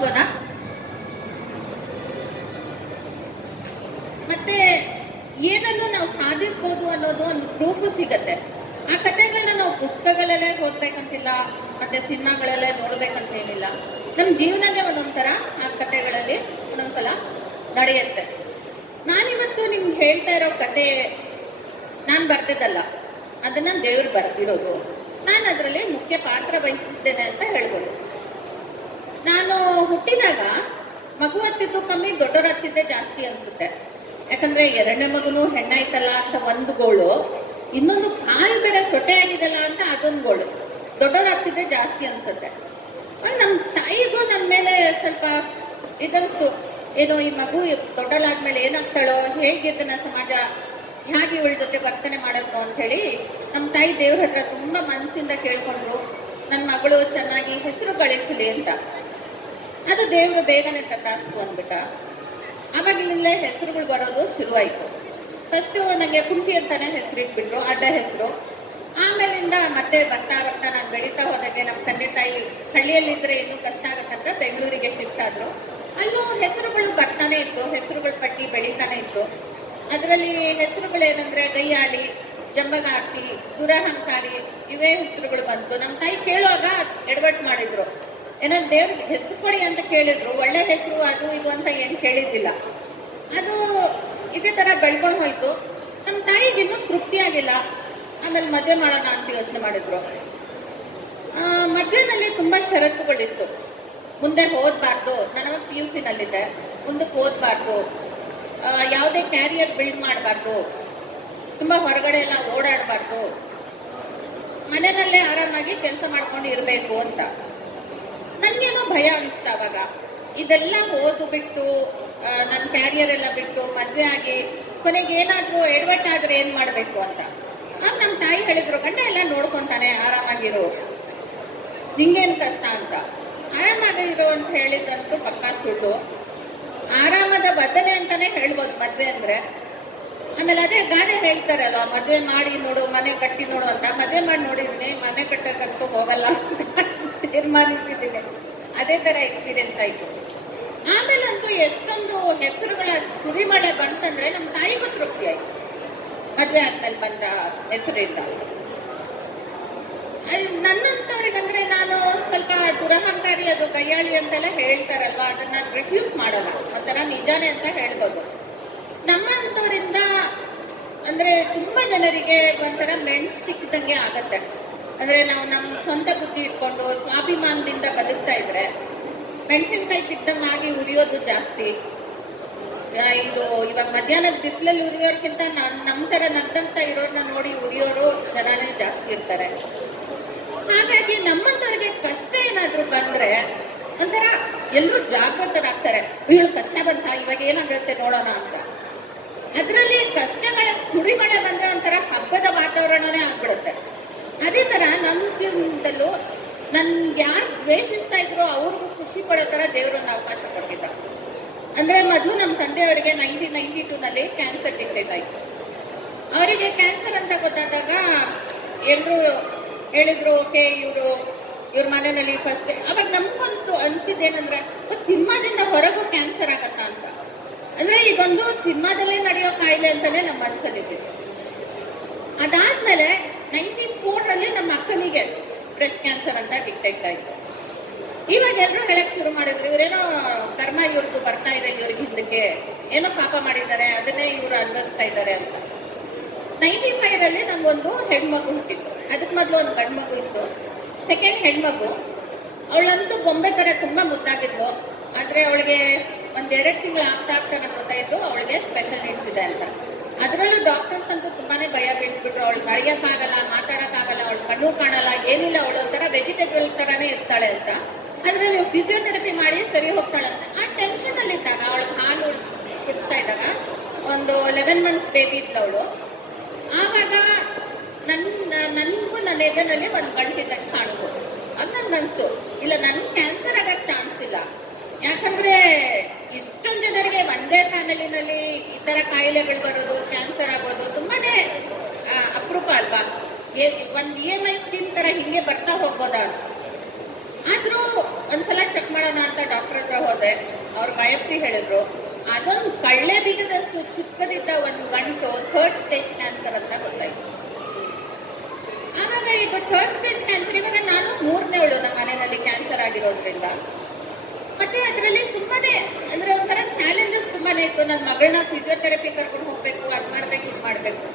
ಹೋಗೋಣ. ಮತ್ತೆ ಏನನ್ನು ನಾವು ಸಾಧಿಸ್ಬೋದು ಅನ್ನೋದು ಒಂದು ಪ್ರೂಫ್ ಸಿಗತ್ತೆ. ಆ ಕಥೆಗಳನ್ನ ನಾವು ಪುಸ್ತಕಗಳಲ್ಲೇ ಓದ್ಬೇಕಂತಿಲ್ಲ, ಮತ್ತೆ ಸಿನಿಮಾಗಳಲ್ಲೇ ನೋಡ್ಬೇಕಂತ ಏನಿಲ್ಲ. ನಮ್ಮ ಜೀವನನೇ ಒಂದೊಂಥರ ಆ ಕಥೆಗಳಲ್ಲಿ ಒಂದೊಂದ್ಸಲ ನಡೆಯುತ್ತೆ. ನಾನಿವತ್ತು ನಿಮ್ಗೆ ಹೇಳ್ತಾ ಇರೋ ಕತೆ ನಾನು ಬರ್ತಿದ್ದಲ್ಲ, ಅದನ್ನ ದೇವ್ರು ಬರ್ತಿರೋದು. ನಾನು ಅದರಲ್ಲಿ ಮುಖ್ಯ ಪಾತ್ರ ವಹಿಸಿದ್ದೇನೆ ಅಂತ ಹೇಳ್ಬೋದು. ನಾನು ಹುಟ್ಟಿದಾಗ ಮಗು ಹತ್ತಿದ್ದು ಕಮ್ಮಿ, ದೊಡ್ಡವ್ರ ಹತ್ತಿದ್ದೆ ಜಾಸ್ತಿ ಅನ್ಸುತ್ತೆ. ಯಾಕಂದ್ರೆ ಎರಡನೇ ಮಗುನು ಹೆಣ್ಣಾಯ್ತಲ್ಲ ಅಂತ ಒಂದು ಗೋಳು, ಇನ್ನೊಂದು ಕಾಲು ಬೇರೆ ಸೊಟ್ಟೆ ಆಗಿದಲ್ಲ ಅಂತ ಅದೊಂದು ಗೋಳು. ದೊಡ್ಡವ್ರ ಹತ್ತಿದ್ದೆ ಜಾಸ್ತಿ ಅನ್ಸುತ್ತೆ. ನಮ್ಮ ತಾಯಿಗೂ ನನ್ನ ಮೇಲೆ ಸ್ವಲ್ಪ ಇದನ್ಸ್ತು, ಏನೋ ಈ ಮಗು ದೊಡ್ಡಲಾದ್ಮೇಲೆ ಏನಾಗ್ತಾಳೋ, ಹೇಗಿರ್ತನ ಸಮಾಜ, ಹೇಗೆ ಇವಳ ಜೊತೆ ವರ್ತನೆ ಮಾಡೋದು ಅಂತ ಹೇಳಿ ನಮ್ಮ ತಾಯಿ ದೇವ್ರ ಹತ್ರ ತುಂಬಾ ಮನಸ್ಸಿಂದ ಕೇಳ್ಕೊಂಡ್ರು, ನನ್ನ ಮಗಳು ಚೆನ್ನಾಗಿ ಹೆಸರು ಗಳಿಸಲಿ ಅಂತ. ಅದು ದೇವ್ರು ಬೇಗನೆ ತದ್ದಾಸ್ತು ಅಂದ್ಬಿಟ್ಟ. ಆವಾಗಿನಿಂದಲೇ ಹೆಸರುಗಳು ಬರೋದು ಶುರುವಾಯಿತು. ಫಸ್ಟು ನನಗೆ ಕುಂಟಿ ಅಂತಾನೆ ಹೆಸರಿಟ್ಬಿಟ್ರು, ಅಡ್ಡ ಹೆಸರು. ಆಮೇಲಿಂದ ಮತ್ತೆ ಬರ್ತಾ ಬರ್ತಾ ನಾನು ಬೆಳೀತಾ ಹೋದಾಗೆ ನಮ್ಮ ತಂದೆ ತಾಯಿ ಹಳ್ಳಿಯಲ್ಲಿದ್ದರೆ ಇನ್ನೂ ಕಷ್ಟ ಆಗುತ್ತಂತ ಬೆಂಗಳೂರಿಗೆ ಶಿಫ್ಟ್ ಆದ್ರು. ಅಲ್ಲೂ ಹೆಸರುಗಳು ಬರ್ತಾನೆ ಇತ್ತು, ಹೆಸರುಗಳ ಪಟ್ಟಿ ಬೆಳೀತಾನೆ ಇತ್ತು. ಅದರಲ್ಲಿ ಹೆಸರುಗಳು ಏನಂದ್ರೆ ಗಯ್ಯಾಳಿ, ಜಂಬಗಾರ್ತಿ, ದುರಹಂಕಾರಿ, ಇವೇ ಹೆಸರುಗಳು ಬಂತು. ನಮ್ಮ ತಾಯಿ ಕೇಳುವಾಗ ಎಡವಟ್ಟು ಮಾಡಿದ್ರು. ಏನೋ ದೇವ್ರಿಗೆ ಹೆಸರು ಕೊಡಿ ಅಂತ ಕೇಳಿದ್ರು, ಒಳ್ಳೆ ಹೆಸರು ಅದು ಇದು ಅಂತ ಏನು ಕೇಳಿದ್ದಿಲ್ಲ. ಅದು ಇದೇ ತರ ಬೆಳ್ಕೊಂಡು ಹೋಯ್ತು. ನಮ್ಮ ತಾಯಿಗೆ ಇನ್ನೂ ತೃಪ್ತಿ ಆಗಿಲ್ಲ. ಆಮೇಲೆ ಮದುವೆ ಮಾಡೋಣ ಅಂತ ಯೋಚನೆ ಮಾಡಿದ್ರು. ಮದುವೆನಲ್ಲಿ ತುಂಬಾ ಷರತ್ತುಗಳಿತ್ತು. ಮುಂದೆ ಓದಬಾರ್ದು, ನಾನು PUC ನಲ್ಲಿದ್ದೆ, ಮುಂದಕ್ಕೆ ಓದಬಾರ್ದು, ಯಾವುದೇ ಕ್ಯಾರಿಯರ್ ಬಿಲ್ಡ್ ಮಾಡಬಾರ್ದು, ತುಂಬಾ ಹೊರಗಡೆ ಎಲ್ಲ ಓಡಾಡಬಾರ್ದು, ಮನೆಯಲ್ಲೇ ಆರಾಮಾಗಿ ಕೆಲಸ ಮಾಡ್ಕೊಂಡು ಇರಬೇಕು ಅಂತ. ನನ್ಗೇನೋ ಭಯ ಅನಿಸ್ತ ಅವಾಗ. ಇದೆಲ್ಲ ಓದು ಬಿಟ್ಟು ನನ್ನ ಕ್ಯಾರಿಯರ್ ಎಲ್ಲ ಬಿಟ್ಟು ಮದುವೆ ಆಗಿ ಕೊನೆಗೆ ಏನಾದ್ರೂ ಎಡವಟ್ಟಾದ್ರೆ ಏನ್ ಮಾಡ್ಬೇಕು ಅಂತ. ಆಗ ನಮ್ಮ ತಾಯಿ ಹೇಳಿದ್ರು, ಗಂಡ ಎಲ್ಲ ನೋಡ್ಕೊಂತಾನೆ, ಆರಾಮಾಗಿರು, ನಿಂಗೇನು ಕಷ್ಟ ಅಂತ. ಆರಾಮಾಗಿರು ಅಂತ ಹೇಳಿದಂತೂ ಪಕ್ಕಾ ಸುಳ್ಳು. ಆರಾಮದ ಬದನೆ ಅಂತಾನೆ ಹೇಳ್ಬೋದು ಮದ್ವೆ ಅಂದ್ರೆ. ಆಮೇಲೆ ಅದೇ ಗಾದೆ ಹೇಳ್ತಾರಲ್ವ, ಮದ್ವೆ ಮಾಡಿ ನೋಡು, ಮನೆ ಕಟ್ಟಿ ನೋಡು ಅಂತ. ಮದ್ವೆ ಮಾಡಿ ನೋಡಿದೀನಿ, ಮನೆ ಕಟ್ಟಕ್ಕಂತೂ ಹೋಗಲ್ಲ ಅಂತ ತೀರ್ಮಾನಿಸಿದ್ದೀನಿ. ಅದೇ ತರ ಎಕ್ಸ್ಪೀರಿಯನ್ಸ್ ಆಯ್ತು. ಆಮೇಲಂತೂ ಎಷ್ಟೊಂದು ಹೆಸರುಗಳ ಸುರಿಮಳೆ ಬಂತಂದ್ರೆ ನಮ್ಮ ತಾಯಿಗೂ ತೃಪ್ತಿ ಆಯ್ತು ಮದ್ವೆ ಆದ್ಮೇಲೆ ಬಂದ ಹೆಸರಿಂದ. ನನ್ನಂತವ್ರಿಗಂದ್ರೆ ನಾನು ಸ್ವಲ್ಪ ದುರಹಂಕಾರಿ, ಅದು ಕೈಯಾಳಿ ಅಂತೆಲ್ಲ ಹೇಳ್ತಾರಲ್ವಾ, ಅದನ್ನ ನಾನು ರಿಫ್ಯೂಸ್ ಮಾಡಲ್ಲ, ಒಂಥರ ನಿಜಾನೇ ಅಂತ ಹೇಳ್ಬೋದು. ನಮ್ಮಂತವರಿಂದ ಅಂದ್ರೆ ತುಂಬಾ ಜನರಿಗೆ ಒಂಥರ ಮೆಣಸು ತಿಕ್ಕಿದಂಗೆ ಆಗತ್ತೆ. ಅಂದ್ರೆ ನಾವು ನಮ್ಮ ಸ್ವಂತ ಬುದ್ಧಿ ಇಟ್ಕೊಂಡು ಸ್ವಾಭಿಮಾನದಿಂದ ಬದುಕ್ತಾ ಇದ್ರೆ ಮೆಣಸಿನ್ಕಾಯಿ ತಿಕ್ದಂಗೆ ಆಗಿ ಉರಿಯೋದು ಜಾಸ್ತಿ. ಇದು ಇವಾಗ ಮಧ್ಯಾಹ್ನದ ಬಿಸಿಲಲ್ಲಿ ಉರಿಯೋರ್ಗಿಂತ ನಮ್ಮ ತರ ನಗ್ದಂತ ಇರೋರ್ನ ನೋಡಿ ಉರಿಯೋರು ಜನನೇ ಜಾಸ್ತಿ ಇರ್ತಾರೆ. ಹಾಗಾಗಿ ನಮ್ಮಂತವ್ರಿಗೆ ಕಷ್ಟ ಏನಾದ್ರು ಬಂದ್ರೆ ಒಂಥರ ಎಲ್ಲರೂ ಜಾಗೃತರಾಗ್ತಾರೆ. ಇವಳು ಕಷ್ಟ ಬಂತ, ಇವಾಗ ಏನಾಗುತ್ತೆ ನೋಡೋಣ ಅಂತ. ಅದರಲ್ಲಿ ಕಷ್ಟಗಳ ಸುರಿಮಳೆ ಬಂದ್ರೆ ಒಂಥರ ಹಬ್ಬದ ವಾತಾವರಣನೇ ಆಗ್ಬಿಡುತ್ತೆ. ಅದೇ ತರ ನಮ್ಮ ಜೀವನದಲ್ಲೂ ನನ್ಗೆ ಯಾರು ದ್ವೇಷಿಸ್ತಾ ಇದ್ರು ಅವ್ರಿಗೂ ಖುಷಿ ಪಡೋ ತರ ದೇವರೊಂದು ಅವಕಾಶ ಕೊಟ್ಟಿದ್ದ. ಅಂದ್ರೆ ಮೊದಲು ನಮ್ಮ ತಂದೆಯವರಿಗೆ 1992 ಕ್ಯಾನ್ಸರ್ ಡಿಟೆಕ್ಟ್ ಆಯ್ತು. ಅವರಿಗೆ ಕ್ಯಾನ್ಸರ್ ಅಂತ ಗೊತ್ತಾದಾಗ ಎಲ್ಲರೂ ಹೇಳಿದ್ರು, ಓಕೆ ಇವ್ರ ಮನೆಯಲ್ಲಿ ಫಸ್ಟ್. ಅವಾಗ ನಮ್ಗೊಂದು ಅನ್ಸಿದ್ದೇನಂದ್ರೆ ಸಿನಿಮಾದಿಂದ ಹೊರಗೂ ಕ್ಯಾನ್ಸರ್ ಆಗತ್ತಾ ಅಂತ. ಅಂದ್ರೆ ಇದೊಂದು ಸಿನಿಮಾದಲ್ಲೇ ನಡೆಯೋ ಕಾಯಿಲೆ ಅಂತಾನೆ ನಮ್ಮ ಮನಸ್ಸಲ್ಲಿದ್ದಿತ್ತು. ಅದಾದ್ಮೇಲೆ 1994 ನಮ್ಮ ಅಕ್ಕನಿಗೆ ಬ್ರೆಸ್ಟ್ ಕ್ಯಾನ್ಸರ್ ಅಂತ ಡಿಟೆಕ್ಟ್ ಆಯ್ತು. ಇವಾಗ ಎಲ್ಲರೂ ಹೇಳಕ್ ಶುರು ಮಾಡಿದ್ರು, ಇವರೇನೋ ಕರ್ಮ ಇವ್ರದ್ದು ಬರ್ತಾ ಇದೆ ಇವ್ರಿಗೆ ಹಿಂದಕ್ಕೆ, ಏನೋ ಪಾಪ ಮಾಡಿದ್ದಾರೆ, ಅದನ್ನೇ ಇವ್ರು ಅನ್ಭವಿಸ್ತಾ ಇದ್ದಾರೆ ಅಂತ. 95 ನಂಗೊಂದು ಹೆಣ್ಮಗು ಹುಟ್ಟಿತ್ತು. ಅದಕ್ಕೆ ಮೊದಲು ಒಂದು ಗಂಡು ಮಗು ಇತ್ತು. ಸೆಕೆಂಡ್ ಹೆಣ್ಮಗು. ಅವಳಂತೂ ಗೊಂಬೆ ತರ ತುಂಬಾ ಮುದ್ದಾಗಿದ್ಲು. ಆದ್ರೆ ಅವಳಿಗೆ 1-2 ತಿಂಗಳು ಆಗ್ತಾ ನಂಗೆ ಗೊತ್ತಾಯ್ತು ಅವಳಿಗೆ ಸ್ಪೆಷಲ್ ನೀಡ್ಸ್ ಇದೆ ಅಂತ. ಅದರಲ್ಲೂ ಡಾಕ್ಟರ್ಸ್ ಅಂತೂ ತುಂಬಾನೇ ಭಯ ಬೀಳಿಸ್ಬಿಟ್ರು. ಅವಳು ನಡೆಯಕ್ಕಾಗಲ್ಲ, ಮಾತಾಡಕ್ಕಾಗಲ್ಲ, ಅವಳು ಕಣ್ಣು ಕಾಣಲ್ಲ, ಏನಿಲ್ಲ, ಅವಳು ಒಂಥರ ವೆಜಿಟೇಬಲ್ ತರಾನೇ ಇರ್ತಾಳೆ ಅಂತ. ಆದ್ರೆ ನೀವು ಫಿಸಿಯೋಥೆರಪಿ ಮಾಡಿ ಸರಿ ಹೋಗ್ತಾಳಂತ. ಆ ಟೆನ್ಷನ್ ಅಲ್ಲಿ ಇದ್ದಾಗ, ಅವಳಿಗೆ ಹಾಲು ಕುಡಿಸ್ತಾ ಇದ್ದಾಗ, ಒಂದು 11 months ಬೇಬಿ ಇದ್ಲು ಅವಳು. ಆವಾಗ ನನ್ಗೂ ನನ್ನ ಎದೆನಲ್ಲಿ ಒಂದು ಗಂಟಿದ್ದಂಗೆ ಕಾಣ್ಬೋದು. ಆಗ ನನ್ಗನ್ಸ್ತು, ಇಲ್ಲ ನನ್ಗೆ ಕ್ಯಾನ್ಸರ್ ಆಗಕ್ಕೆ ಚಾನ್ಸ್ ಇಲ್ಲ. ಯಾಕಂದ್ರೆ ಇಷ್ಟೊಂದು ಜನರಿಗೆ ಒಂದೇ ಫ್ಯಾಮಿಲಿನಲ್ಲಿ ಈ ತರ ಕಾಯಿಲೆಗಳು ಬರೋದು, ಕ್ಯಾನ್ಸರ್ ಆಗೋದು ತುಂಬಾನೇ ಅಪರೂಪ ಅಲ್ವಾ. ಒಂದು EMI ಸ್ಕೀಮ್ ತರ ಹಿಂಗೆ ಬರ್ತಾ ಹೋಗ್ಬೋದಾ. ಆದ್ರೂ ಒಂದ್ಸಲ ಚೆಕ್ ಮಾಡೋಣ ಅಂತ ಡಾಕ್ಟರ್ ಹತ್ರ ಹೋದೆ. ಅವ್ರು ಬಯೋಪ್ಸಿ ಹೇಳಿದ್ರು. ಅದೊಂದು ಕಳ್ಳೆ ಬೀಗದಷ್ಟು ಚಿಕ್ಕದಿದ್ದ ಒಂದು ಗಂಟು ಥರ್ಡ್ ಸ್ಟೇಜ್ ಕ್ಯಾನ್ಸರ್ ಅಂತ ಗೊತ್ತಾಯ್ತು. ಆವಾಗ ಇದು ಥರ್ಡ್ ಸ್ಟೇಜ್ ಕ್ಯಾನ್ಸರ್. ಇವಾಗ ನಾನು 3ನೇವಳು ನಮ್ಮ ಮನೆಯಲ್ಲಿ ಕ್ಯಾನ್ಸರ್ ಆಗಿರೋದ್ರಿಂದ. ಮತ್ತೆ ಅದರಲ್ಲಿ ತುಂಬಾನೇ ಅಂದ್ರೆ ಒಂಥರ ಚಾಲೆಂಜಸ್ ತುಂಬಾನೇ ಇತ್ತು. ನನ್ನ ಮಗಳನ್ನ ಫಿಸಿಯೋಥೆರಪಿ ಕರ್ಕೊಂಡು ಹೋಗ್ಬೇಕು, ಅದ್ ಮಾಡ್ಬೇಕು, ಇದ್ ಮಾಡ್ಬೇಕು.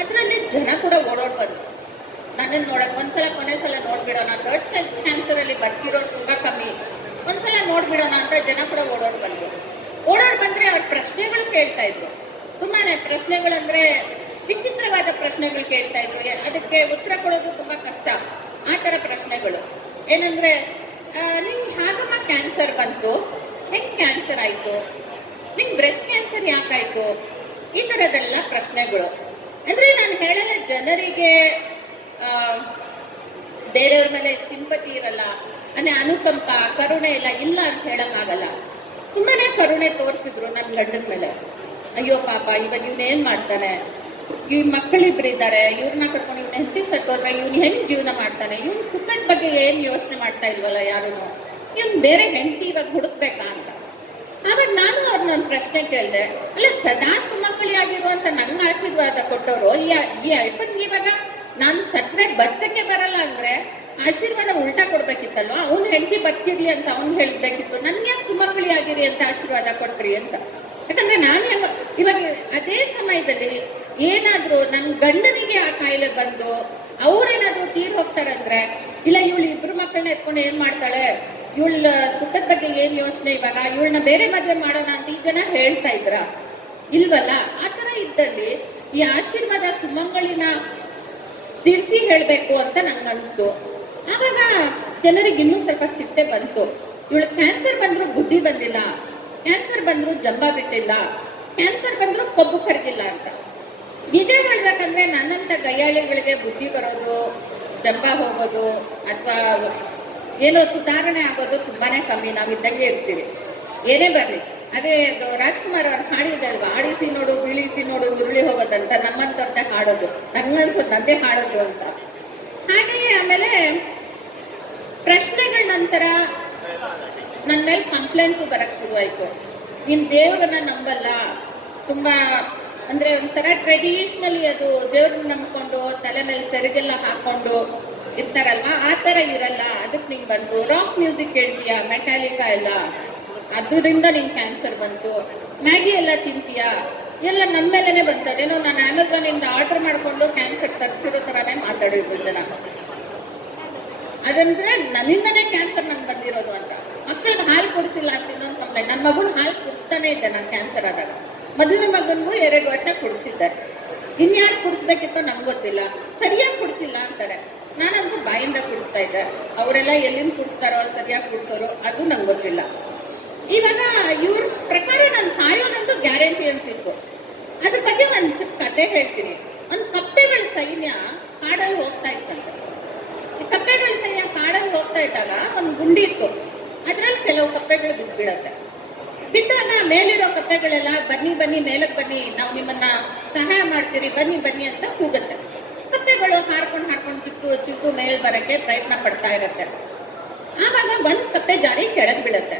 ಅದರಲ್ಲಿ ಜನ ಕೂಡ ಓಡೋಡ್ ಬಂದ್ರು ನನ್ನನ್ನು ನೋಡಕ್. ಒಂದ್ಸಲ ಕೊನೆ ಸಲ ನೋಡ್ಬಿಡೋಣ, ಥರ್ಡ್ ಸ್ಟೇಜ್ ಕ್ಯಾನ್ಸರ್ ಅಲ್ಲಿ ಬರ್ತಿರೋದು ತುಂಬಾ ಕಮ್ಮಿ, ಒಂದ್ಸಲ ನೋಡ್ಬಿಡೋಣ ಅಂತ ಜನ ಕೂಡ ಓಡೋಡ್ ಬಂದ್ರು. ಓಡಾಡ್ ಬಂದ್ರೆ ಅವ್ರ ಪ್ರಶ್ನೆಗಳು ಕೇಳ್ತಾ ಇದ್ರು. ತುಂಬಾನೇ ಪ್ರಶ್ನೆಗಳಂದ್ರೆ ವಿಚಿತ್ರವಾದ ಪ್ರಶ್ನೆಗಳು ಕೇಳ್ತಾ ಇದ್ರು. ಅದಕ್ಕೆ ಉತ್ತರ ಕೊಡೋದು ತುಂಬಾ ಕಷ್ಟ. ಆ ತರ ಪ್ರಶ್ನೆಗಳು ಏನಂದ್ರೆ, ನಿಂಗೆ ಹಾಗಮ್ಮ ಕ್ಯಾನ್ಸರ್ ಬಂತು, ಹೆಂಗ್ ಕ್ಯಾನ್ಸರ್ ಆಯ್ತು, ನಿಂಗೆ ಬ್ರೆಸ್ಟ್ ಕ್ಯಾನ್ಸರ್ ಯಾಕಾಯ್ತು, ಈ ತರದೆಲ್ಲ ಪ್ರಶ್ನೆಗಳು. ಅಂದ್ರೆ ನಾನು ಹೇಳಲ್ಲ ಜನರಿಗೆ ಬೇರೆಯವ್ರ ಮೇಲೆ ಸಿಂಪತಿ ಇರಲ್ಲ, ಅಂದ್ರೆ ಅನುಕಂಪ ಕರುಣೆ ಇಲ್ಲ ಅಂತ ಹೇಳಕ್ಕಾಗಲ್ಲ. ತುಂಬಾನೇ ಕರುಣೆ ತೋರಿಸಿದ್ರು ನನ್ನ ಗಂಡನ ಮೇಲೆ. ಅಯ್ಯೋ ಪಾಪ, ಇವಾಗ ಇವ್ನೇನ್ ಮಾಡ್ತಾನೆ, ಈ ಮಕ್ಕಳಿಬ್ರು ಇದ್ದಾರೆ, ಇವ್ರನ್ನ ಕರ್ಕೊಂಡು ಇವ್ನ ಹೆಂಡತಿ ಸತ್ತೋದ್ರೆ ಇವ್ನು ಹೆಂಗ್ ಜೀವನ ಮಾಡ್ತಾನೆ, ಇವ್ನ ಸುಖದ ಬಗ್ಗೆ ಏನ್ ಯೋಚನೆ ಮಾಡ್ತಾ ಇಲ್ವಲ್ಲ ಯಾರು, ಇವ್ನ್ ಬೇರೆ ಹೆಂಡತಿ ಇವಾಗ ಹುಡುಕ್ಬೇಕಾ ಅಂತ. ಆವಾಗ ನಾನು ಅವ್ರನ್ನ ಒಂದು ಪ್ರಶ್ನೆ ಕೇಳಿದೆ, ಅಲ್ಲ ಸದಾ ಸುಮಕ್ಕಳಿಯಾಗಿರುವಂತ ನನ್ನ ಆಶೀರ್ವಾದ ಕೊಟ್ಟವರು ಈ ಅಯ್ಯಪ್ಪನ್ಗೆ ಇವಾಗ ನಾನು ಸತ್ರೆ ಬತ್ತಕ್ಕೆ ಬರಲ್ಲ ಅಂದ್ರೆ ಆಶೀರ್ವಾದ ಉಲ್ಟಾ ಕೊಡ್ಬೇಕಿತ್ತಲ್ವಾ, ಅವ್ನ ಹೆಂಡತಿ ಬದುಕಿರ್ಲಿ ಅಂತ ಅವ್ನ್ ಹೇಳ್ಬೇಕಿತ್ತು, ನನ್ಗೆ ಯಾಕೆ ಸುಮಕ್ಕಳಿ ಆಗಿರಿ ಅಂತ ಆಶೀರ್ವಾದ ಕೊಟ್ರಿ ಅಂತ. ಯಾಕಂದ್ರೆ ನಾನು ಇವಾಗ ಅದೇ ಸಮಯದಲ್ಲಿ ಏನಾದ್ರೂ ನನ್ನ ಗಂಡನಿಗೆ ಆ ಕಾಯಿಲೆ ಬಂದು ಅವ್ರೇನಾದ್ರೂ ತೀರ್ ಹೋಗ್ತಾರಂದ್ರೆ, ಇಲ್ಲ ಇವಳು ಇಬ್ರು ಮಕ್ಕಳನ್ನ ಎತ್ಕೊಂಡು ಏನ್ ಮಾಡ್ತಾಳೆ, ಇವಳ ಸುಖದ ಬಗ್ಗೆ ಏನ್ ಯೋಚನೆ, ಇವಾಗ ಇವಳನ್ನ ಬೇರೆ ಮದ್ವೆ ಮಾಡೋಣ ಅಂತ ಈ ಜನ ಹೇಳ್ತಾ ಇದ್ರ ಇಲ್ವಲ್ಲ. ಆತರ ಇದ್ದಲ್ಲಿ ಈ ಆಶೀರ್ವಾದ ಸುಮಂಗಳಿನ ತಿರ್ಸಿ ಹೇಳ್ಬೇಕು ಅಂತ ನಂಗೆ ಅನ್ಸ್ತು. ಆವಾಗ ಜನರಿಗೆ ಇನ್ನೂ ಸ್ವಲ್ಪ ಸಿಟ್ಟೆ ಬಂತು. ಇವಳು ಕ್ಯಾನ್ಸರ್ ಬಂದ್ರು ಬುದ್ಧಿ ಬಂದಿಲ್ಲ, ಕ್ಯಾನ್ಸರ್ ಬಂದ್ರು ಜಂಬ ಬಿಟ್ಟಿಲ್ಲ, ಕ್ಯಾನ್ಸರ್ ಬಂದ್ರು ಕೊಬ್ಬು ಕರಗಿಲ್ಲ ಅಂತ. ನಿಜ ಹೇಳ್ಬೇಕಂದ್ರೆ ನನ್ನಂತ ಗಯ್ಯಾಳಿಗಳಿಗೆ ಬುದ್ಧಿ ಬರೋದು, ಜಂಬ ಹೋಗೋದು ಅಥವಾ ಏನೋ ಸುಧಾರಣೆ ಆಗೋದು ತುಂಬಾನೇ ಕಮ್ಮಿ. ನಾವಿದ್ದಂಗೆ ಇರ್ತೀವಿ ಏನೇ ಬರ್ಲಿ. ಅದೇ ರಾಜ್ಕುಮಾರ್ ಅವ್ರು ಹಾಡಿದಲ್ವಾ, ಆಡಿಸಿ ನೋಡು ಬೀಳಿಸಿ ನೋಡು ಉರುಳಿ ಹೋಗೋದಂತ, ನಮ್ಮಂತವ್ರನ್ನೇ ಹಾಡೋದು. ನಂಗನ್ಸೋದು ನಂದೇ ಹಾಡೋದು ಅಂತ. ಹಾಗೆಯೇ ಆಮೇಲೆ ಪ್ರಶ್ನೆಗಳ ನಂತರ ನನ್ನ ಮೇಲೆ ಕಂಪ್ಲೇಂಟ್ಸು ಬರಕ್ ಶುರುವಾಯ್ತು. ನೀನ್ ದೇವ್ರನ್ನ ನಂಬಲ್ಲ, ತುಂಬಾ ಅಂದ್ರೆ ಒಂಥರ ಟ್ರೆಡಿಷನಲಿ ಅದು ದೇವ್ರನ್ನ ನಂಬ್ಕೊಂಡು ತಲೆ ಮೇಲೆ ಸೆರಗೆಲ್ಲ ಹಾಕೊಂಡು ಇರ್ತಾರಲ್ವಾ, ಆ ತರ ಇರಲ್ಲ. ಅದಕ್ಕೆ ನಿಂಗೆ ಬಂತು. ರಾಕ್ ಮ್ಯೂಸಿಕ್ ಕೇಳ್ತೀಯಾ, ಮೆಟಾಲಿಕಾ ಎಲ್ಲ, ಅದರಿಂದ ನಿಂಗೆ ಕ್ಯಾನ್ಸರ್ ಬಂತು. ಮ್ಯಾಗಿ ಎಲ್ಲ ತಿಂತೀಯಾ, ಎಲ್ಲ ನನ್ನ ಮೇಲೆನೆ ಬಂತದೇನೋ ನಾನು ಅಮೆಝಾನ್ ಇಂದ ಆರ್ಡರ್ ಮಾಡ್ಕೊಂಡು ಕ್ಯಾನ್ಸರ್ ತರಿಸಿರೋ ತರಾನೇ ಮಾತಾಡಿದ್ರು ಜನ. ಅದಂದ್ರೆ ನನ್ನಿಂದನೇ ಕ್ಯಾನ್ಸರ್ ನಂಗೆ ಬಂದಿರೋದು ಅಂತ. ಮಕ್ಕಳಿಗೆ ಹಾಲು ಕುಡಿಸಿಲ್ಲ ಅಂತ ಇನ್ನೊಂದು ಕಂಪ್ಲೇಂಟ್. ನನ್ನ ಮಗನ ಹಾಲು ಕುಡಿಸ್ತಾನೆ ಇದ್ದೆ ನಾನು ಕ್ಯಾನ್ಸರ್ ಆದಾಗ. ಮೊದಲನೇ ಮಗನಿಗೂ 2 ವರ್ಷ ಕುಡಿಸಿದ್ದೆ. ಇನ್ಯಾರು ಕುಡಿಸ್ಬೇಕಿತ್ತೋ ನಮ್ಗೆ ಗೊತ್ತಿಲ್ಲ, ಸರಿಯಾಗಿ ಕುಡಿಸಿಲ್ಲ ಅಂತಾರೆ. ನಾನಂತೂ ಬಾಯಿಂದ ಕುಡಿಸ್ತಾ ಇದ್ದೆ. ಅವರೆಲ್ಲ ಎಲ್ಲಿಂದ ಕುಡಿಸ್ತಾರೋ ಸರಿಯಾಗಿ ಕುಡಿಸೋರು ಅದು ನಂಗೆ ಗೊತ್ತಿಲ್ಲ. ಇವಾಗ ಇವ್ರ ಪ್ರಕಾರ ನಾನು ಸಾಯೋದಂತೂ ಗ್ಯಾರಂಟಿ ಅಂತಿತ್ತು. ಅದ್ರ ಬಗ್ಗೆ ಒಂದು ಚಿಕ್ಕ ಕತೆ ಹೇಳ್ತೀನಿ. ಒಂದು ಕಪ್ಪೆಗಳ ಸೈನ್ಯ ಕಾಡಲ್ಲಿ ಹೋಗ್ತಾ ಇತ್ತಂತೆ. ಈ ಕಪ್ಪೆಗಳ ಸೈನ್ಯ ಕಾಡಲ್ಲಿ ಹೋಗ್ತಾ ಇದ್ದಾಗ ಒಂದು ಗುಂಡಿ ಇತ್ತು, ಅದ್ರಲ್ಲಿ ಕೆಲವು ಕಪ್ಪೆಗಳು ಬಿದ್ದುಬಿಡತ್ತೆ. ಬಿದ್ದಾಗ ಮೇಲಿರೋ ಕಪ್ಪೆಗಳೆಲ್ಲ ಬನ್ನಿ ಬನ್ನಿ ಮೇಲಕ್ಕೆ ಬನ್ನಿ, ನಾವು ನಿಮ್ಮನ್ನ ಸಹಾಯ ಮಾಡ್ತೀರಿ, ಬನ್ನಿ ಬನ್ನಿ ಅಂತ ಕೂಗುತ್ತೆ. ಕಪ್ಪೆಗಳು ಹಾರ್ಕೊಂಡು ಚಿಕ್ಕು ಚಿಕ್ಕು ಮೇಲ್ ಬರಕ್ಕೆ ಪ್ರಯತ್ನ ಪಡ್ತಾ ಇರತ್ತೆ. ಆವಾಗ ಒಂದ್ ಕಪ್ಪೆ ಜಾರಿ ಕೆಳಗ್ ಬೀಳತ್ತೆ.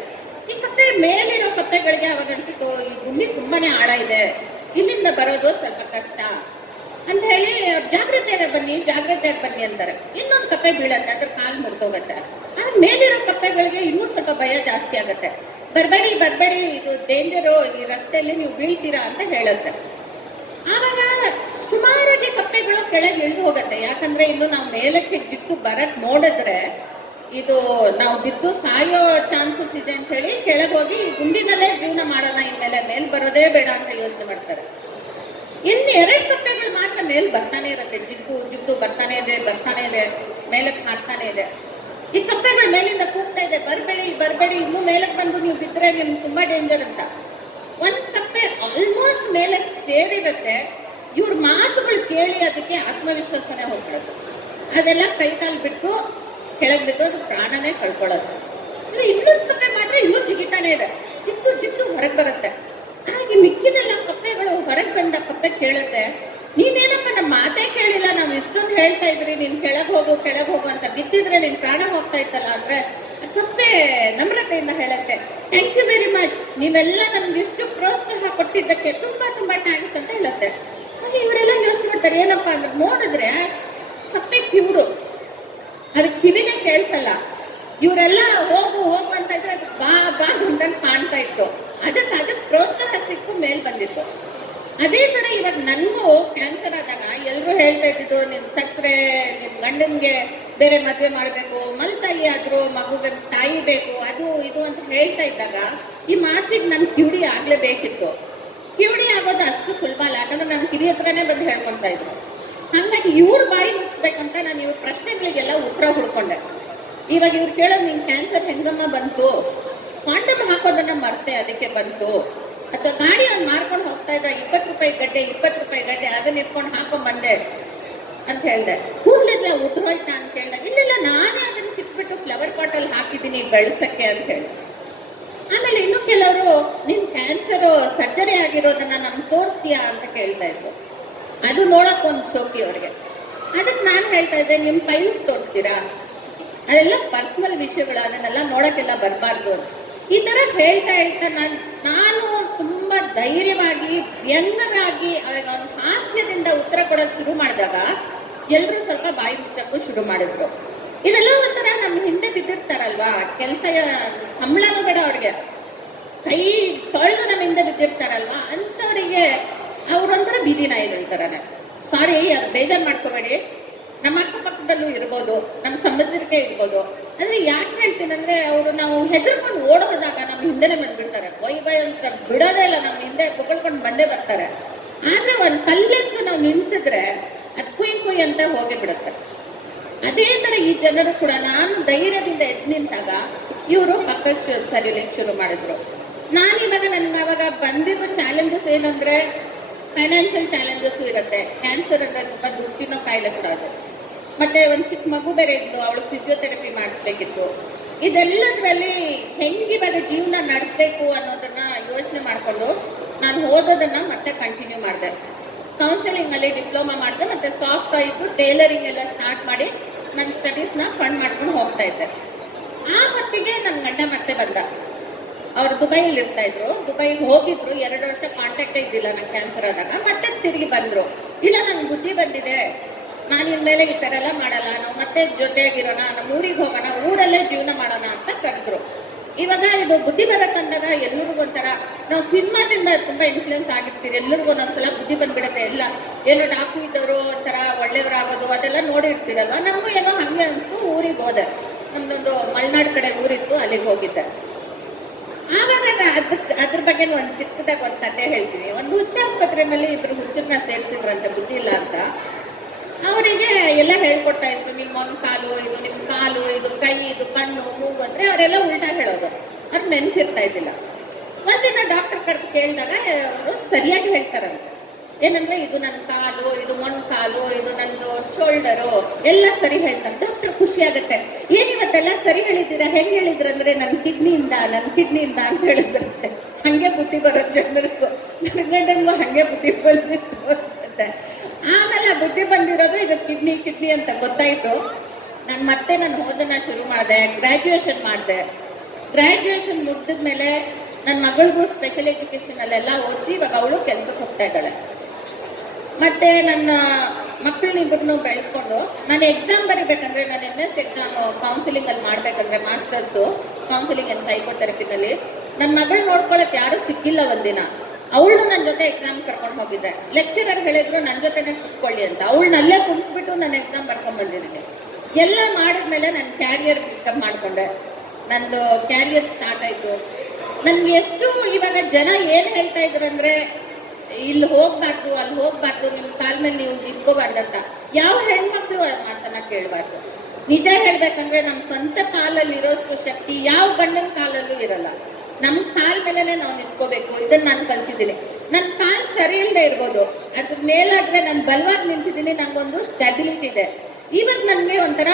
ಈ ಕಪ್ಪೆ ಮೇಲಿರೋ ಕಪ್ಪೆಗಳಿಗೆ ಅವಾಗ ಅನ್ಸಿತ್ತು, ಈ ಗುಂಡಿ ತುಂಬಾನೇ ಆಳ ಇದೆ, ಇಲ್ಲಿಂದ ಬರೋದು ಸ್ವಲ್ಪ ಕಷ್ಟ ಅಂತ ಹೇಳಿ ಜಾಗ್ರತೆಯಾಗಿ ಬನ್ನಿ ಅಂತಾರೆ. ಇನ್ನೊಂದು ಕಪ್ಪೆ ಬೀಳತ್ತೆ, ಅದ್ರ ಕಾಲು ಮುರಿದೋಗತ್ತೆ. ಆಗ ಮೇಲಿರೋ ಕಪ್ಪೆಗಳಿಗೆ ಇನ್ನೂ ಸ್ವಲ್ಪ ಭಯ ಜಾಸ್ತಿ ಆಗತ್ತೆ. ಬರ್ಬೇಡಿ, ಇದು ಡೇಂಜರು, ಈ ರಸ್ತೆಯಲ್ಲಿ ನೀವು ಬೀಳ್ತೀರಾ ಅಂತ ಹೇಳುತ್ತೆ. ಆವಾಗ ಸುಮಾರಾಗಿ ಕಪ್ಪೆಗಳು ಕೆಳಗೆ ಇಳಿದು ಹೋಗತ್ತೆ. ಯಾಕಂದ್ರೆ ಇನ್ನು ನಾವು ಮೇಲಕ್ಕೆ ಜಿತ್ತು ಬರಕ್ ನೋಡಿದ್ರೆ ಇದು ನಾವು ಬಿದ್ದು ಸಾಯೋ ಚಾನ್ಸಸ್ ಇದೆ ಅಂತ ಹೇಳಿ ಕೆಳಗೆ ಹೋಗಿ ಗುಂಡಿನಲ್ಲೇ ಜೀವನ ಮಾಡೋಣ, ಇನ್ಮೇಲೆ ಮೇಲ್ ಬರೋದೇ ಬೇಡ ಅಂತ ಯೋಚನೆ ಮಾಡ್ತಾರೆ. ಇನ್ನು 2 ಕಪ್ಪೆಗಳು ಮಾತ್ರ ಮೇಲ್ ಬರ್ತಾನೆ ಇರುತ್ತೆ. ಜಿದ್ದು ಬರ್ತಾನೆ ಇದೆ, ಮೇಲಕ್ಕೆ ಹಾಕ್ತಾನೆ ಇದೆ. ಈ ಕಪ್ಪೆಗಳು ಮೇಲಿಂದ ಕೂಗ್ತಾ ಇದೆ, ಬರ್ಬೇಡಿ, ಇನ್ನೂ ಮೇಲಕ್ಕೆ ಬಂದು ನೀವು ಬಿದ್ದರೆ ನಿಮ್ಗೆ ತುಂಬಾ ಡೇಂಜರ್ ಅಂತ. ಒಂದ್ ಕಪ್ಪೆ ಆಲ್ಮೋಸ್ಟ್ ಮೇಲೆ ಸೇರಿರುತ್ತೆ. ಇವ್ರ ಮಾತುಗಳು ಕೇಳಿ ಅದಕ್ಕೆ ಆತ್ಮವಿಶ್ವಾಸನೇ ಹೋಗ್ಬಿಡೋದು. ಅದೆಲ್ಲ ಕೈ ಕಾಲು ಬಿಟ್ಟು ಕೆಳಗೆ ಬಿದ್ದು ಅದು ಪ್ರಾಣನೇ ಕಳ್ಕೊಳ್ಳೋದು. ಇನ್ನೊಂದು ಕಪ್ಪೆ ಮಾತ್ರ ಇನ್ನೂ ಜಿಗಿತಾನೆ ಇದೆ, ಜಿದ್ದು ಹೊರಗೆ ಬರುತ್ತೆ. ಹಾಗೆ ಮಿಕ್ಕಿದೆಲ್ಲ ಕಪ್ಪೆಗಳು ಹೊರಗೆ ಬಂದ ಕಪ್ಪೆ ಕೇಳುತ್ತೆ, ನೀನೇನಪ್ಪ ನಮ್ಮ ಮಾತೇ ಕೇಳಿಲ್ಲ, ನಾವು ಇಷ್ಟೊಂದು ಹೇಳ್ತಾ ಇದ್ರಿ, ನೀನ್ ಕೆಳಗೆ ಹೋಗು ಅಂತ, ಬಿದ್ದಿದ್ರೆ ನಿನ್ ಪ್ರಾಣ ಹೋಗ್ತಾ ಇತ್ತಲ್ಲ ಅಂದ್ರೆ ತುಂಬಾನೇ ನಮ್ರತೆಯಿಂದ ಹೇಳುತ್ತೆ, ಥ್ಯಾಂಕ್ ಯು ವೆರಿ ಮಚ್, ನೀವೆಲ್ಲ ನಮ್ಗೆ ಇಷ್ಟು ಪ್ರೋತ್ಸಾಹ ಕೊಟ್ಟಿದ್ದಕ್ಕೆ ತುಂಬಾ ತುಂಬಾ ಥ್ಯಾಂಕ್ಸ್ ಅಂತ ಹೇಳುತ್ತೆ. ಇವರೆಲ್ಲ ಯೋಚನೆ ಮಾಡ್ತಾರೆ, ಏನಪ್ಪಾ ಅಂದ್ರೆ ನೋಡಿದ್ರೆ ಕಪ್ಪೆ ಕಿವುಡು, ಅದಕ್ಕೆ ಕಿವಿನೇ ಕೇಳಿಸಲ್ಲ. ಇವರೆಲ್ಲ ಹೋಗು ಹೋಗು ಅಂತ ಇದ್ರೆ ಅದು ಬಾ ಬಾ ಅಂತ ಕಾಣ್ತಾ ಇತ್ತು. ಅದಕ್ಕೆ ಪ್ರೋತ್ಸಾಹ ಸಿಕ್ಕು ಮೇಲ್ ಬಂದಿತ್ತು. ಅದೇ ತರ ಇವಾಗ ನನ್ಗೂ ಕ್ಯಾನ್ಸರ್ ಆದಾಗ ಎಲ್ರು ಹೇಳ್ತಾ ಇದ್ದಿದ್ದು, ನಿನ್ ಸಕ್ಕರೆ, ನಿನ್ ಗಂಡನ್ಗೆ ಬೇರೆ ಮದ್ವೆ ಮಾಡ್ಬೇಕು, ಮಲ್ತಾಯಿ ಆದ್ರೂ ಮಗುಗೆ ತಾಯಿ ಬೇಕು, ಅದು ಇದು ಅಂತ ಹೇಳ್ತಾ ಇದ್ದಾಗ ಈ ಮಾತಿಗೆ ನನ್ ಕಿವಿಡಿ ಆಗ್ಲೇಬೇಕಿತ್ತು. ಕಿವಿಡಿ ಆಗೋದು ಅಷ್ಟು ಸುಲಭ ಅಲ್ಲ, ಯಾಕಂದ್ರೆ ನನ್ ಕಿವಿ ಹತ್ರನೇ ಬಂದು ಹೇಳ್ಕೊಂತ ಇದ್ರು. ಹಂಗಾಗಿ ಇವ್ರ ಬಾಯಿ ಮುಚ್ಬೇಕಂತ ನಾನು ಇವ್ರ ಪ್ರಶ್ನೆಗಳಿಗೆಲ್ಲ ಉತ್ತರ ಹುಡ್ಕೊಂಡೆ. ಇವಾಗ ಇವ್ರು ಕೇಳೋದು, ನಿನ್ ಕ್ಯಾನ್ಸರ್ ಹೆಂಗಮ್ಮ ಬಂತು, ಕಾಂಡಮ್ ಹಾಕೋದನ್ನ ಮರ್ತೆ ಅದಕ್ಕೆ ಬಂತು, ಅಥವಾ ಗಾಡಿ ಅವ್ನು ಮಾರ್ಕೊಂಡು ಹೋಗ್ತಾ ಇದ್ದ 20 ರೂಪಾಯಿ ಗಡ್ಡೆ ಅದನ್ನ ಇಟ್ಕೊಂಡು ಹಾಕೊಂಡ್ ಬಂದೆ ಅಂತ ಹೇಳ್ದೆ. ಕೂದಲೆಲ್ಲ ಉದ್ರೋಯ್ತಾ ಅಂತ ಕೇಳ್ದಾಗ, ಇಲ್ಲ ನಾನೇ ಅದನ್ನ ಕಿತ್ಬಿಟ್ಟು ಫ್ಲವರ್ ಪಾಟ್ ಅಲ್ಲಿ ಹಾಕಿದ್ದೀನಿ ಬೆಳ್ಸಕ್ಕೆ ಅಂತ ಹೇಳಿ. ಆಮೇಲೆ ಇನ್ನು ಕೆಲವರು, ನಿನ್ ಕ್ಯಾನ್ಸರ್ ಸರ್ಜರಿ ಆಗಿರೋದನ್ನ ನಮ್ಗೆ ತೋರಿಸ್ತೀಯಾ ಅಂತ ಕೇಳ್ತಾ ಇದ್ರು. ಅದು ನೋಡಕ್ ಒಂದು ಶೋಕಿ ಅವ್ರಿಗೆ. ಅದಕ್ಕೆ ನಾನು ಹೇಳ್ತಾ ಇದ್ದೆ, ನಿಮ್ ಫೈಲ್ಸ್ ತೋರಿಸ್ತೀರಾ, ಅದೆಲ್ಲ ಪರ್ಸನಲ್ ವಿಷಯಗಳು, ಅದನ್ನೆಲ್ಲ ನೋಡಕ್ಕೆಲ್ಲ ಬರಬಾರ್ದು. ಈ ತರ ಹೇಳ್ತಾ ನಾನು ತುಂಬಾ ಧೈರ್ಯವಾಗಿ ವ್ಯಂಗ್ಯವಾಗಿ ಅವ್ರಿಗೆ ಒಂದು ಹಾಸ್ಯದಿಂದ ಉತ್ತರ ಕೊಡೋದು ಶುರು ಮಾಡಿದಾಗ ಎಲ್ರು ಸ್ವಲ್ಪ ಬಾಯಿ ಮುಚ್ಚಕ್ಕೂ ಶುರು ಮಾಡಿದ್ರು. ಇದೆಲ್ಲ ಒಂಥರ ನಮ್ಮ ಹಿಂದೆ ಬಿದ್ದಿರ್ತಾರಲ್ವಾ, ಕೆಲಸ ಸಂಬಳನೂ ಬೇಡ ಅವ್ರಿಗೆ, ಕೈ ತೊಳೆದು ನಮ್ಮ ಹಿಂದೆ ಬಿದ್ದಿರ್ತಾರಲ್ವಾ, ಅಂತವರಿಗೆ ಅವ್ರೊಂಥರ ಬೀದಿ ನಾಯಿಗಳ ತರನೇ. ಸಾರಿ, ಅದು ಬೇಜಾರು ಮಾಡ್ಕೋಬೇಡಿ, ನಮ್ಮ ಅಕ್ಕಪಕ್ಕದಲ್ಲೂ ಇರ್ಬೋದು, ನಮ್ಮ ಸಂಬಂಧಿಕರಿಗೆ ಇರ್ಬೋದು. ಆದ್ರೆ ಯಾಕೆ ಹೇಳ್ತೀನಿ ಅಂದ್ರೆ, ಅವರು ನಾವು ಹೆದರ್ಕೊಂಡು ಓಡೋದಾಗ ನಮ್ಮ ಹಿಂದೆನೆ ಬಂದ್ಬಿಡ್ತಾರೆ. ಬೈ ಅಂತ ಬಿಡೋದೇ ಇಲ್ಲ, ನಮ್ಮ ಹಿಂದೆ ಬೊಗಳ್ಕೊಂಡು ಬಂದೇ ಬರ್ತಾರೆ. ಆದ್ರೆ ಒಂದ್ ಕಲ್ಲೆಂದು ನಾವು ನಿಂತಿದ್ರೆ ಅದು ಕುಯ್ ಅಂತ ಹೋಗಿ ಬಿಡುತ್ತೆ. ಅದೇ ತರ ಈ ಜನರು ಕೂಡ ನಾನು ಧೈರ್ಯದಿಂದ ಎದ್ದು ನಿಂತಾಗ ಇವರು ಪಕ್ಕಕ್ಕೆ ಸರಿಲಿಕ್ಕೆ ಶುರು ಮಾಡಿದ್ರು. ನಾನಿವಾಗ ನನ್ಗೆ ಅವಾಗ ಬಂದಿದ್ದು ಚಾಲೆಂಜಸ್ ಏನಂದ್ರೆ, ಫೈನಾನ್ಷಿಯಲ್ ಚಾಲೆಂಜಸ್ ಇರುತ್ತೆ. ಕ್ಯಾನ್ಸರ್ ಅಂದ್ರೆ ತುಂಬಾ ದುಡ್ಡಿನೋ ಕಾಯಿಲೆ ಕೂಡ ಅದು. ಮತ್ತೆ ಒಂದ್ ಚಿಕ್ಕ ಮಗು ಬೇರೆ ಇದ್ದು, ಅವಳು ಫಿಸಿಯೋಥೆರಪಿ ಮಾಡಿಸ್ಬೇಕಿತ್ತು. ಇದೆಲ್ಲದ್ರಲ್ಲಿ ಹೆಂಗಿವಾಗ ಜೀವನ ನಡೆಸ್ಬೇಕು ಅನ್ನೋದನ್ನ ಯೋಚನೆ ಮಾಡ್ಕೊಂಡು ನಾನು ಓದೋದನ್ನ ಮತ್ತೆ ಕಂಟಿನ್ಯೂ ಮಾಡಿದೆ. ಕೌನ್ಸಿಲಿಂಗ್ ಅಲ್ಲಿ ಡಿಪ್ಲೊಮಾ ಮಾಡಿದೆ, ಮತ್ತೆ ಸಾಫ್ಟ್ ಟಾಯ್ಸ್, ಟೇಲರಿಂಗ್ ಎಲ್ಲ ಸ್ಟಾರ್ಟ್ ಮಾಡಿ ನನ್ನ ಸ್ಟಡೀಸ್ನ ಫಂಡ್ ಮಾಡ್ಕೊಂಡು ಹೋಗ್ತಾ ಇದ್ದೆ. ಆ ಹೊತ್ತಿಗೆ ನನ್ನ ಗಂಡ ಮತ್ತೆ ಬಂದ. ಅವ್ರು ದುಬೈಲಿ ಇರ್ತಾ ಇದ್ರು. ದುಬೈಗೆ ಹೋಗಿದ್ರು, 2 ವರ್ಷ ಕಾಂಟ್ಯಾಕ್ಟೇ ಇದ್ದಿಲ್ಲ ನಂಗೆ ಕ್ಯಾನ್ಸರ್ ಆದಾಗ. ಮತ್ತೆ ತಿರುಗಿ ಬಂದ್ರು. ಇಲ್ಲ, ನನ್ಗೆ ಬುದ್ಧಿ ಬಂದಿದೆ, ನಾನು ಇನ್ಮೇಲೆ ಈ ತರ ಎಲ್ಲ ಮಾಡಲ್ಲ, ನಾವು ಮತ್ತೆ ಜೊತೆಯಾಗಿರೋಣ, ನಮ್ಮ ಊರಿಗೆ ಹೋಗೋಣ, ಊರಲ್ಲೇ ಜೀವನ ಮಾಡೋಣ ಅಂತ ಕರೆದ್ರು. ಇವಾಗ ಇದು ಬುದ್ಧಿ ಬರತ್ತಂದಾಗ ಎಲ್ಲರಿಗೂ ಒಂಥರ, ನಾವು ಸಿನಿಮಾದಿಂದ ತುಂಬಾ ಇನ್ಫ್ಲೂಯೆನ್ಸ್ ಆಗಿರ್ತೀರಿ, ಎಲ್ಲರಿಗೂ ಒಂದೊಂದ್ಸಲ ಬುದ್ಧಿ ಬಂದ್ಬಿಡತ್ತೆ. ಎಲ್ಲ ಏನೋ ಡಾಕ್ಟರ್ ಇದ್ದವರು ಒಂಥರ ಒಳ್ಳೆಯವರಾಗೋದು ಅದೆಲ್ಲ ನೋಡಿರ್ತೀರಲ್ವ. ನಮಗೂ ಏನೋ ಹಂಗೆ ಅನ್ಸ್ತು. ಊರಿಗೆ ಹೋದೆ, ನಮ್ದೊಂದು ಮಲೆನಾಡು ಕಡೆ ಊರಿತ್ತು, ಅಲ್ಲಿಗೆ ಹೋಗಿದ್ದೆ. ಆವಾಗ ಅದ್ರ ಬಗ್ಗೆ ಒಂದು ಚಿಕ್ಕದಾಗ ಒಂದು ಕತೆ ಹೇಳ್ತೀನಿ. ಒಂದು ಹುಚ್ಚಾಸ್ಪತ್ರೆಯಲ್ಲಿ ಇಬ್ರು ಹುಚ್ಚರನ್ನ ಸೇರಿಸಿದ್ರಂತೆ, ಬುದ್ಧಿ ಇಲ್ಲ ಅಂತ. ಅವರಿಗೆ ಎಲ್ಲ ಹೇಳ್ಕೊಡ್ತಾ ಇದ್ರು, ನಿಮ್ಮ ಒಂದು ಕಾಲು ಇದು, ನಿಮ್ ಕಾಲು ಇದು, ಕೈ ಇದು, ಕಣ್ಣು, ಮೂಗು ಅಂದ್ರೆ ಅವರೆಲ್ಲ ಉಲ್ಟಾ ಹೇಳೋದು. ಅವ್ರು ನೆನ್ಪಿರ್ತಾ ಇದ್ದಿಲ್ಲ. ಒಂದಿನ ಡಾಕ್ಟರ್ ಕರೆದು ಕೇಳಿದಾಗ ಅವರು ಸರಿಯಾಗಿ ಹೇಳ್ತಾರಂತೆ. ಏನಂದ್ರೆ, ಇದು ನನ್ನ ಕಾಲು, ಇದು ಮೊಣ್ ಕಾಲು, ಇದು ನಂದು ಶೋಲ್ಡರು, ಎಲ್ಲ ಸರಿ ಹೇಳ್ತಾರೆ. ಡಾಕ್ಟರ್ ಖುಷಿ ಆಗುತ್ತೆ. ಏನಿವತ್ತೆಲ್ಲ ಸರಿ ಹೇಳಿದ್ದೀರಾ, ಹೆಂಗ್ ಹೇಳಿದ್ರಂದ್ರೆ, ನನ್ನ ಕಿಡ್ನಿಯಿಂದ ಅಂತ ಹೇಳಿದ್ರಂತೆ. ಹಂಗೆ ಬುದ್ಧಿ ಬರೋ ಜನರಿಗೂ, ನನ್ನ ಗಂಡಂಗೂ ಹಂಗೆ ಬುದ್ಧಿ ಬಂದಿತ್ತು ಅನ್ಸುತ್ತೆ. ಆಮೇಲೆ ಆ ಬುದ್ಧಿ ಬಂದಿರೋದು ಇದು ಕಿಡ್ನಿ ಅಂತ ಗೊತ್ತಾಯ್ತು. ನಾನು ಓದನ್ನ ಶುರು ಮಾಡಿದೆ, ಗ್ರಾಜ್ಯುಯೇಷನ್ ಮಾಡಿದೆ. ಗ್ರಾಜ್ಯುಯೇಷನ್ ಮುಗಿದ್ಮೇಲೆ ನನ್ನ ಮಗಳಿಗೂ ಸ್ಪೆಷಲ್ ಎಜುಕೇಶನ್ ಅಲ್ಲೆಲ್ಲ ಓದಿಸಿ ಇವಾಗ ಅವಳು ಕೆಲ್ಸಕ್ಕೆ ಹೋಗ್ತಾ ಇದ್ದಾಳೆ. ಮತ್ತೆ ನನ್ನ ಮಕ್ಕಳನ್ನಿಬ್ಬರನ್ನು ಬೆಳೆಸ್ಕೊಂಡು ನಾನು ಎಕ್ಸಾಮ್ ಬರಿಬೇಕಂದ್ರೆ, ನಾನು MS ಎಕ್ಸಾಮ್ ಕೌನ್ಸಿಲಿಂಗ್ ಅಲ್ಲಿ ಮಾಡ್ಬೇಕಂದ್ರೆ, ಮಾಸ್ಟರ್ಸ್ ಕೌನ್ಸಿಲಿಂಗ್ ಅಂಡ್ ಸೈಕೋಥೆರಪಿನಲ್ಲಿ ನನ್ನ ಮಗಳು ನೋಡ್ಕೊಳಕ್ ಯಾರು ಸಿಕ್ಕಿಲ್ಲ. ಒಂದಿನ ಅವಳು ನನ್ನ ಜೊತೆ ಎಕ್ಸಾಮ್ ಕರ್ಕೊಂಡು ಹೋಗಿದ್ದೆ. ಲೆಕ್ಚರರ್ ಹೇಳಿದ್ರು ನನ್ನ ಜೊತೆನೆ ಕುತ್ಕೊಳ್ಳಿ ಅಂತ. ಅವಳನ್ನಲ್ಲೇ ಕುಣಿಸ್ಬಿಟ್ಟು ನಾನು ಎಕ್ಸಾಮ್ ಬರ್ಕೊಂಡ್ ಬಂದಿದ್ದೀನಿ. ಎಲ್ಲ ಮಾಡಿದ್ಮೇಲೆ ನನ್ನ ಕ್ಯಾರಿಯರ್ ಪಿಕಪ್ ಮಾಡ್ಕೊಂಡೆ. ನಂದು ಕ್ಯಾರಿಯರ್ ಸ್ಟಾರ್ಟ್ ಆಯ್ತು. ನನ್ಗೆ ಎಷ್ಟು ಇವಾಗ ಜನ ಏನ್ ಹೇಳ್ತಾ ಇದ್ರು ಅಂದ್ರೆ, ಇಲ್ಲಿ ಹೋಗ್ಬಾರ್ದು, ಅಲ್ಲಿ ಹೋಗ್ಬಾರ್ದು, ನಿಮ್ ಕಾಲ್ ಮೇಲೆ ನೀವು ನಿಂತ್ಕೋಬಾರ್ದಂತ. ಯಾವ ಹೆಣ್ಮಕ್ಳು ಮಾತನ್ನ ಕೇಳಬಾರ್ದು. ನಿಜ ಹೇಳ್ಬೇಕಂದ್ರೆ, ನಮ್ ಸ್ವಂತ ಕಾಲಲ್ಲಿ ಇರೋಷ್ಟು ಶಕ್ತಿ ಯಾವ ಗಂಡನ ಕಾಲಲ್ಲೂ ಇರಲ್ಲ. ನಮ್ ಕಾಲ್ ಮೇಲೆನೆ ನಾವು ನಿಂತ್ಕೋಬೇಕು. ಇದನ್ನ ನಾನು ಕಲ್ತಿದ್ದೀನಿ. ನನ್ ಕಾಲ್ ಸರಿ ಇಲ್ಲದೆ ಇರ್ಬೋದು, ಅದ್ರ ಮೇಲಾದ್ರೆ ನಾನು ಬಲವಾಗಿ ನಿಂತಿದ್ದೀನಿ, ನಂಗೊಂದು ಸ್ಟೆಬಿಲಿಟಿ ಇದೆ. ಇವಾಗ ನನ್ಗೆ ಒಂಥರ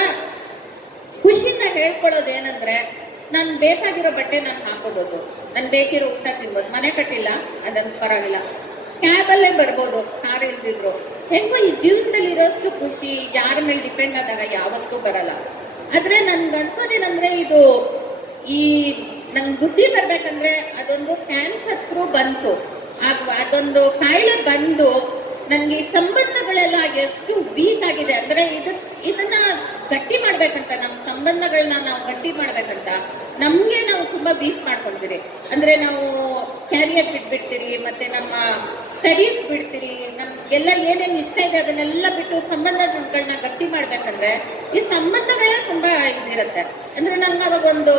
ಖುಷಿಯಿಂದ ಹೇಳ್ಕೊಳ್ಳೋದು ಏನಂದ್ರೆ, ನಾನು ಬೇಕಾಗಿರೋ ಬಟ್ಟೆ ನಾನು ಹಾಕೋಬಹುದು, ನಾನು ಬೇಕಿರೋ ಊಟ ತಿನ್ಬೋದು. ಮನೆ ಕಟ್ಟಿಲ್ಲ, ಅದನ್ನ ಪರವಾಗಿಲ್ಲ, ಕ್ಯಾಬಲ್ಲೇ ಬರ್ಬೋದು, ಕಾರ್ ಇಲ್ದಿದ್ರು. ಹೆಂಗೋ ಈ ಜೀವನದಲ್ಲಿ ಇರೋಷ್ಟು ಖುಷಿ ಯಾರ ಮೇಲೆ ಡಿಪೆಂಡ್ ಆದಾಗ ಯಾವತ್ತೂ ಬರಲ್ಲ. ಆದ್ರೆ ನನ್ಗೆ ಅನ್ಸೋದೇನಂದ್ರೆ, ಇದು ಈ ನಂಗೆ ಬುದ್ಧಿ ಬರ್ಬೇಕಂದ್ರೆ ಅದೊಂದು ಕ್ಯಾನ್ಸರ್ ಥ್ರೂ ಬಂತು, ಅದೊಂದು ಕಾಯಿಲೆ ಬಂದು ನನ್ಗೆ ಈ ಸಂಬಂಧಗಳೆಲ್ಲ ಎಷ್ಟು ವೀಕ್ ಆಗಿದೆ ಅಂದ್ರೆ ಇದನ್ನ ಗಟ್ಟಿ ಮಾಡ್ಬೇಕಂತ, ನಮ್ಮ ಸಂಬಂಧಗಳನ್ನ ನಾವು ಗಟ್ಟಿ ಮಾಡ್ಬೇಕಂತ ನಮ್ಗೆ ನಾವು ತುಂಬಾ ವೀಕ್ ಮಾಡ್ಕೊಂತೀರಿ. ಅಂದ್ರೆ ನಾವು ಕ್ಯಾರಿಯರ್ ಬಿಟ್ಬಿಡ್ತೀರಿ, ಮತ್ತೆ ನಮ್ಮ ಸ್ಟಡೀಸ್ ಬಿಡ್ತೀರಿ, ನಮ್ಗೆಲ್ಲ ಏನೇನು ಇಷ್ಟ ಇದೆ ಅದನ್ನೆಲ್ಲ ಬಿಟ್ಟು ಸಂಬಂಧಗಳನ್ನ ಗಟ್ಟಿ ಮಾಡ್ಬೇಕಂದ್ರೆ ಈ ಸಂಬಂಧಗಳೇ ತುಂಬಾ ಇದಿರುತ್ತೆ. ಅಂದ್ರೆ ನಂಗೆ ಅವಾಗ ಒಂದು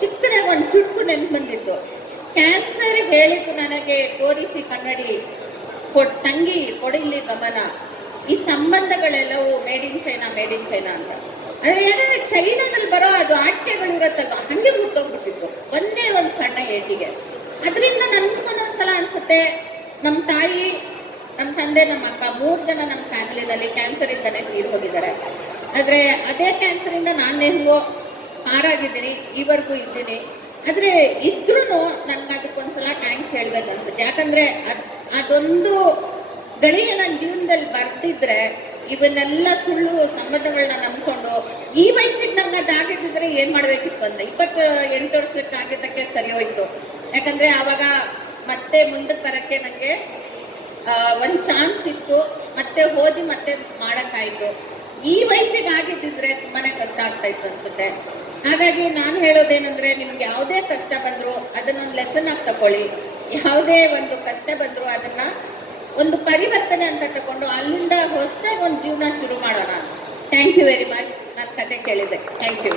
ಚಿಕ್ಕದಾಗ ಒಂದು ಚುಟ್ಕು ನೆನ್ಪು ಬಂದಿತ್ತು. ಕ್ಯಾನ್ಸರ್ ಹೇಳಿತು ನನಗೆ ತೋರಿಸಿ ಕನ್ನಡಿ, ತಂಗಿ ಕೊಡಿಲಿ ಗಮನ, ಈ ಸಂಬಂಧಗಳೆಲ್ಲವೂ ಮೇಡ್ ಇನ್ ಚೈನಾ ಅಂತ. ಆದ್ರೆ ಏನಂದ್ರೆ ಚೈನಾದಲ್ಲಿ ಬರೋ ಅದು ಆಟಿಕೆಗಳು ಇರತ್ತಲ್ವ, ಹಂಗೆ ಮುಟ್ಟೋಗ್ಬಿಟ್ಟಿತ್ತು ಒಂದೇ ಒಂದು ಸಣ್ಣ ಏಟಿಗೆ. ಅದರಿಂದ ನನ್ಗೊಂದೊಂದ್ಸಲ ಅನ್ಸುತ್ತೆ, ನಮ್ಮ ತಾಯಿ, ನಮ್ಮ ತಂದೆ, ನಮ್ಮ ಅಕ್ಕ 3 ಜನ ನಮ್ಮ ಫ್ಯಾಮಿಲಿನಲ್ಲಿ ಕ್ಯಾನ್ಸರ್ ಇಂದಾನೆ ತೀರ್ ಹೋಗಿದ್ದಾರೆ. ಆದ್ರೆ ಅದೇ ಕ್ಯಾನ್ಸರ್ ಇಂದ ನಾನು ಹೆಂಗೋ ಹಾರಾಗಿದ್ದೀನಿ, ಈವರೆಗೂ ಇದ್ದೀನಿ. ಆದ್ರೆ ಇದ್ರೂ ನನ್ಗೆ ಅದಕ್ಕೊಂದ್ಸಲ ಥ್ಯಾಂಕ್ಸ್ ಹೇಳ್ಬೇಕು ಅನ್ಸುತ್ತೆ. ಯಾಕಂದ್ರೆ ಅದೊಂದು ಗಳಿಗೆ ನನ್ನ ಜೀವನದಲ್ಲಿ ಬರ್ತಿದ್ರೆ ಇವನ್ನೆಲ್ಲ ಸುಳ್ಳು ಸಂಬಂಧಗಳನ್ನ ನಂಬ್ಕೊಂಡು ಈ ವಯಸ್ಸಿಗೆ ನಂಗೆ ಅದಾಗಿದ್ದಿದ್ರೆ ಏನ್ ಮಾಡ್ಬೇಕಿತ್ತು ಅಂತ 28 ವರ್ಷಕ್ಕೆ ಆಗಿದ್ದಕ್ಕೆ ಸರಿ ಹೋಯ್ತು. ಯಾಕಂದ್ರೆ ಆವಾಗ ಮತ್ತೆ ಮುಂದಕ್ಕೆ ಬರಕ್ಕೆ ನಂಗೆ ಒಂದ್ ಚಾನ್ಸ್ ಇತ್ತು, ಮತ್ತೆ ಓದಿ ಮತ್ತೆ ಮಾಡಕ್ಕಾಯ್ತು. ಈ ವಯಸ್ಸಿಗೆ ಆಗಿದ್ದಿದ್ರೆ ತುಂಬಾನೇ ಕಷ್ಟ ಆಗ್ತಾ ಇತ್ತು ಅನ್ಸುತ್ತೆ. ಹಾಗಾಗಿ ನಾನು ಹೇಳೋದೇನಂದ್ರೆ, ನಿಮ್ಗೆ ಯಾವುದೇ ಕಷ್ಟ ಬಂದ್ರು ಅದನ್ನೊಂದು ಲೆಸನ್ ಆಗಿ ತಕೊಳ್ಳಿ. ಯಾವುದೇ ಒಂದು ಕಷ್ಟ ಬಂದ್ರು ಅದನ್ನ ಒಂದು ಪರಿವರ್ತನೆ ಅಂತ ತಗೊಂಡು ಅಲ್ಲಿಂದ ಹೊಸದಾಗಿ ಒಂದು ಜೀವನ ಶುರು ಮಾಡೋಣ. Thank you very much. ನನ್ನ ಕತೆ ಕೇಳಿದೆ. Thank you.